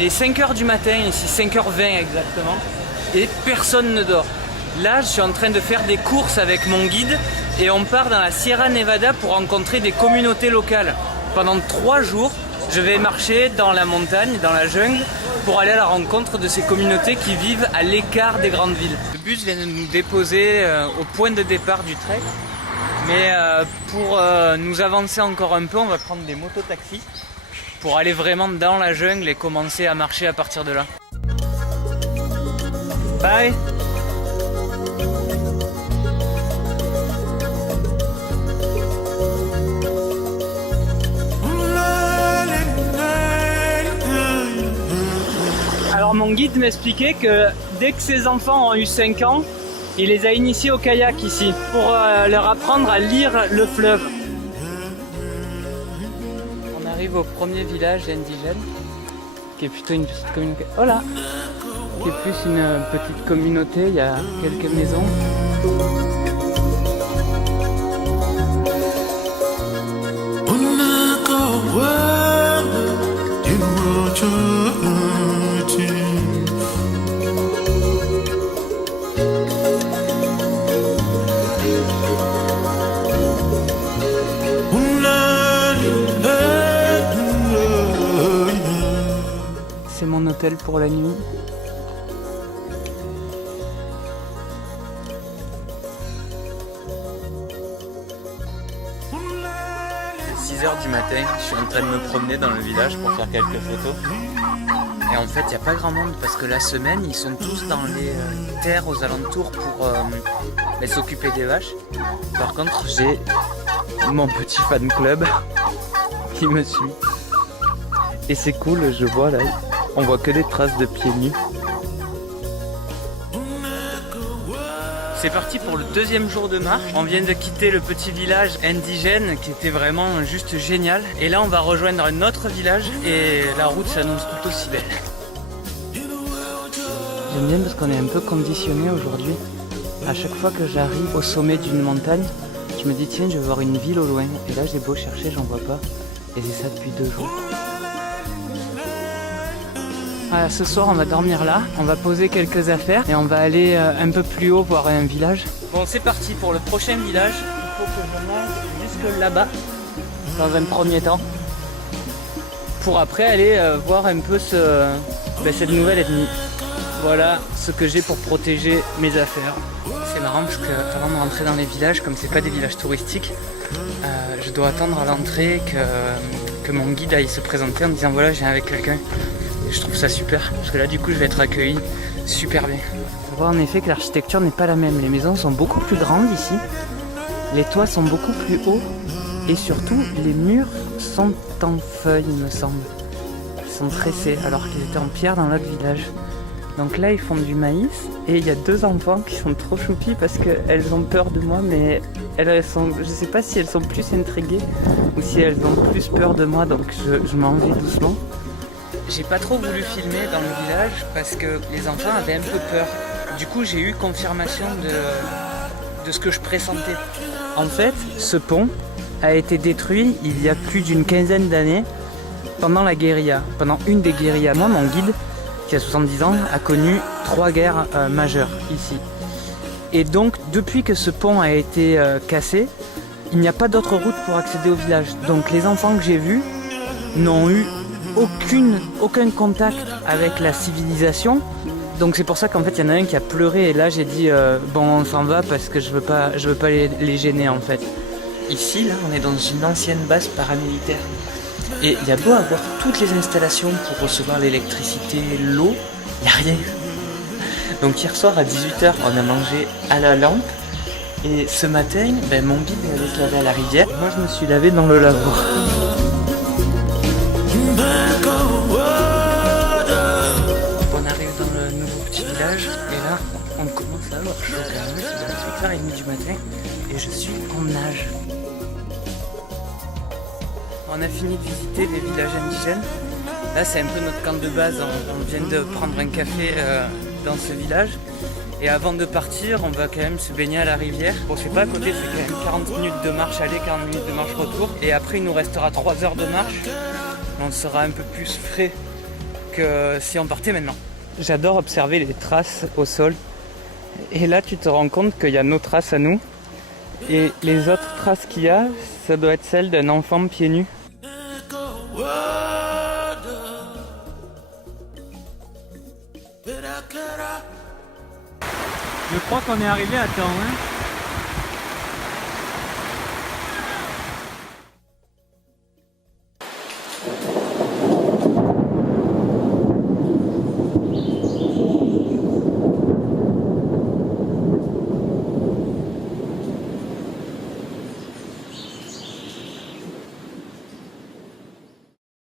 Il est 5h du matin, ici 5h20 exactement, et personne ne dort. Là, je suis en train de faire des courses avec mon guide et on part dans la Sierra Nevada pour rencontrer des communautés locales. Pendant 3 jours, je vais marcher dans la montagne, dans la jungle, pour aller à la rencontre de ces communautés qui vivent à l'écart des grandes villes. Le bus vient de nous déposer au point de départ du trek, mais pour nous avancer encore un peu, on va prendre des mototaxis pour aller vraiment dans la jungle et commencer à marcher à partir de là. Bye! Alors mon guide m'expliquait que dès que ses enfants ont eu 5 ans, il les a initiés au kayak ici pour leur apprendre à lire le fleuve. On arrive au premier village indigène qui est plutôt une petite communauté. Oh là, qui est plus une petite communauté, il y a quelques maisons. C'est mon hôtel pour la nuit. C'est 6h du matin, je suis en train de me promener dans le village pour faire quelques photos. Et en fait, il n'y a pas grand monde parce que la semaine, ils sont tous dans les terres aux alentours pour s'occuper des vaches. Par contre, j'ai mon petit fan club qui me suit. Et c'est cool, je vois là, on voit que des traces de pieds nus. C'est parti pour le 2e jour de marche. On vient de quitter le petit village indigène qui était vraiment juste génial. Et là on va rejoindre un autre village et la route s'annonce tout aussi belle. J'aime bien parce qu'on est un peu conditionné aujourd'hui. À chaque fois que j'arrive au sommet d'une montagne, je me dis tiens je vais voir une ville au loin. Et là j'ai beau chercher, j'en vois pas. Et c'est ça depuis 2 jours. Voilà, ce soir on va dormir là, on va poser quelques affaires et on va aller un peu plus haut voir un village. Bon c'est parti pour le prochain village, il faut que je monte jusque là-bas dans un premier temps pour après aller voir un peu cette nouvelle ethnie. Voilà ce que j'ai pour protéger mes affaires. C'est marrant parce que avant de rentrer dans les villages, comme c'est pas des villages touristiques, je dois attendre à l'entrée que mon guide aille se présenter en me disant voilà je viens avec quelqu'un. Je trouve ça super, parce que là du coup je vais être accueilli super bien. On voit en effet que l'architecture n'est pas la même. Les maisons sont beaucoup plus grandes ici, les toits sont beaucoup plus hauts et surtout les murs sont en feuilles il me semble. Ils sont tressés alors qu'ils étaient en pierre dans l'autre village. Donc là ils font du maïs et il y a 2 enfants qui sont trop choupis parce qu'elles ont peur de moi mais elles sont, je sais pas si elles sont plus intriguées ou si elles ont plus peur de moi donc je m'en vais doucement. J'ai pas trop voulu filmer dans le village parce que les enfants avaient un peu peur. Du coup, j'ai eu confirmation de ce que je pressentais. En fait, ce pont a été détruit il y a plus d'une quinzaine d'années pendant la guérilla, pendant une des guérillas. Moi, mon guide, qui a 70 ans, a connu 3 guerres majeures ici. Et donc, depuis que ce pont a été cassé, il n'y a pas d'autre route pour accéder au village. Donc, les enfants que j'ai vus n'ont eu aucun contact avec la civilisation. Donc c'est pour ça qu'en fait il y en a un qui a pleuré et là j'ai dit bon on s'en va parce que je veux pas les gêner en fait. Ici là on est dans une ancienne base paramilitaire et il y a beau avoir toutes les installations pour recevoir l'électricité, l'eau, il n'y a rien. Donc hier soir à 18h on a mangé à la lampe et ce matin mon guide est allé se laver à la rivière. Moi je me suis lavé dans le lavoir. On arrive dans le nouveau petit village et là on commence à avoir chaud quand même, c'est 8h30 du matin et je suis en nage. On a fini de visiter les villages indigènes. Là c'est un peu notre camp de base, on vient de prendre un café dans ce village. Et avant de partir, on va quand même se baigner à la rivière. Bon, c'est pas à côté, c'est quand même 40 minutes de marche aller, 40 minutes de marche retour. Et après, il nous restera 3 heures de marche. On sera un peu plus frais que si on partait maintenant. J'adore observer les traces au sol. Et là, tu te rends compte qu'il y a nos traces à nous. Et les autres traces qu'il y a, ça doit être celles d'un enfant pieds nus. Je crois qu'on est arrivé à temps, hein.